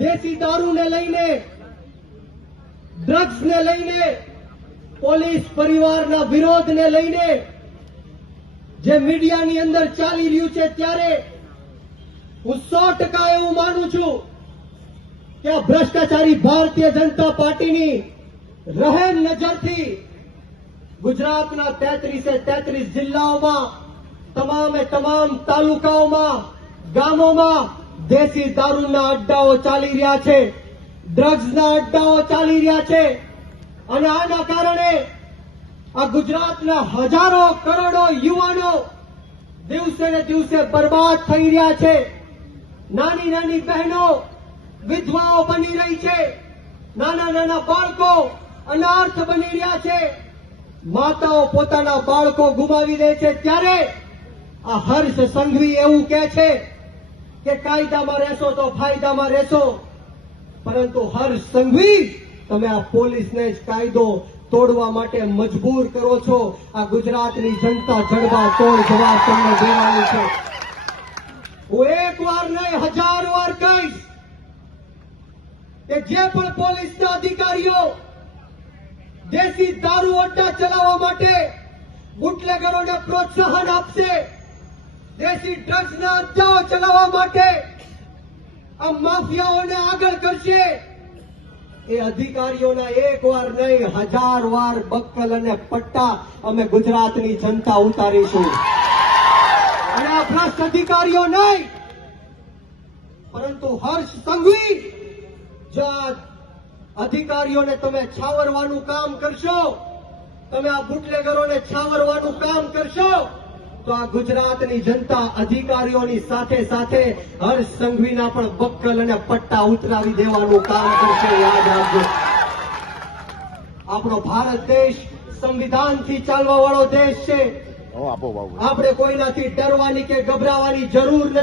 દેશી દારૂને લઈને ડ્રગ્સને લઈને પોલીસ પરિવારના વિરોધને લઈને જે મીડિયાની અંદર ચાલી રહ્યું છે ત્યારે હું સો ટકા એવું માનું છું કે આ ભ્રષ્ટાચારી ભારતીય જનતા પાર્ટીની રહેમ નજરથી ગુજરાતના તેત્રીસે તેત્રીસ જિલ્લાઓમાં તમામે તમામ તાલુકાઓમાં ગામોમાં દેશી દારૂના અડ્ડાઓ ચાલી રહ્યા છે ડ્રગ્સના અડ્ડાઓ ચાલી રહ્યા છે અને આના કારણે આ ગુજરાતના હજારો કરોડો યુવાનો દિવસે ને દિવસે બરબાદ થઈ રહ્યા છે નાની નાની બહેનો વિધવાઓ બની રહી છે નાના નાના બાળકો અનાર્થ બની રહ્યા છે માતાઓ પોતાના બાળકો ગુમાવી દે છે ત્યારે આ હર્ષ સંઘવી એવું કહે છે કે કાયદામાં રહેશો તો ફાયદામાં રહેશો પરંતુ હર સંઘવી તમે આ પોલીસને જ કાયદો તોડવા માટે મજબૂર કરો છો આ ગુજરાતની જનતા જડબા તોડ જવાબ તમને દેવાનું છે હું એક વાર નહીં હજાર વાર કહીશ કે જે પણ પોલીસના અધિકારીઓ દેશી દારૂ અડ્ડા ચલાવવા માટે બુટલેગરોને પ્રોત્સાહન આપશે દેશી ડ્રગ્સના અડ્ડાઓ ચલાવવા માટે આ માફિયાઓને આગળ કરશે એ અધિકારીઓના એક વાર નહીં હજાર વાર બક્કલ અને પટ્ટા અમે ગુજરાતની જનતા ઉતારીશું અને આ ભ્રષ્ટ અધિકારીઓ નહીં પરંતુ હર્ષ સંઘવી જો અધિકારીઓને તમે છાવરવાનું કામ કરશો તમે આ બુટલેગરોને છાવરવાનું કામ કરશો તો આ ગુજરાતની જનતા અધિકારીઓની સાથે સાથે હર્ષ સંઘવીના પણ બક્કલ અને પટ્ટા ઉતરાવી દેવાનું કામ કરશે યાદ રાખજો આપણો ભારત દેશ સંવિધાન થી ચાલવા વાળો દેશ છે આપણે કોઈનાથી ડરવાની કે ગભરાવાની જરૂર નથી